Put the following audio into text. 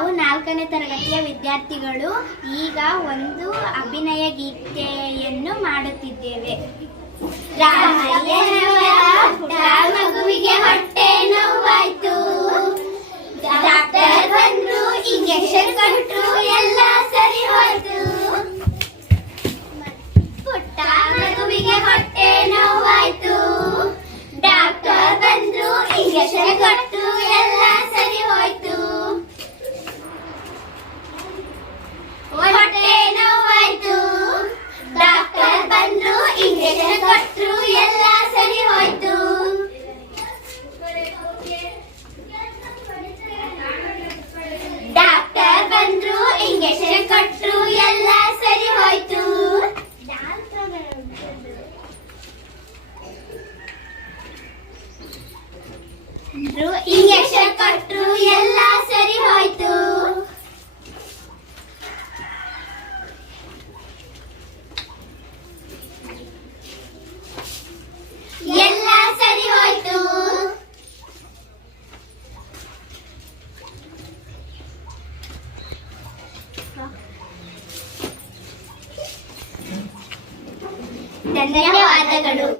ನಾವು ನಾಲ್ಕನೇ ತರಗತಿಯ ವಿದ್ಯಾರ್ಥಿಗಳು ಈಗ ಒಂದು ಅಭಿನಯ ಗೀತೆಯನ್ನು ಮಾಡುತ್ತಿದ್ದೇವೆ. ಮಗುವಿಗೆ ಹೊಟ್ಟೆ ನೋವಾಯ್ತು. ಡಾಕ್ಟರ್ ಬಂದ್ರು, ಇಂಜೆಕ್ಷನ್ ಕೊಟ್ರು, ಎಲ್ಲ ಸರಿ ಹೋಯ್ತು. ಪುಟ್ಟ ಮಗುವಿಗೆ ಹೊಟ್ಟೆ ನೋವಾಯ್ತು. ಹೊಟ್ಟೆ ಡಾಕ್ಟರ್ ಬಂದ್ರು, ಇಂಜೆಕ್ಷನ್ ಕೊಟ್ರು, ಎಲ್ಲ ಸರಿ ಹೋಯ್ತು. ಡಾಕ್ಟರ್ ಬಂದ್ರು, ಇಂಜೆಕ್ಷನ್ ಕೊಟ್ರು, ಎಲ್ಲ ಸರಿ ಹೋಯ್ತು. ಇಂಜೆಕ್ಷನ್ ಕೊಟ್ರು ಎಲ್ಲ ಸರಿ ಹೋಯ್ತು ಎಲ್ಲ ಸರಿ ಹೋಯ್ತು. ಧನ್ಯವಾದಗಳು.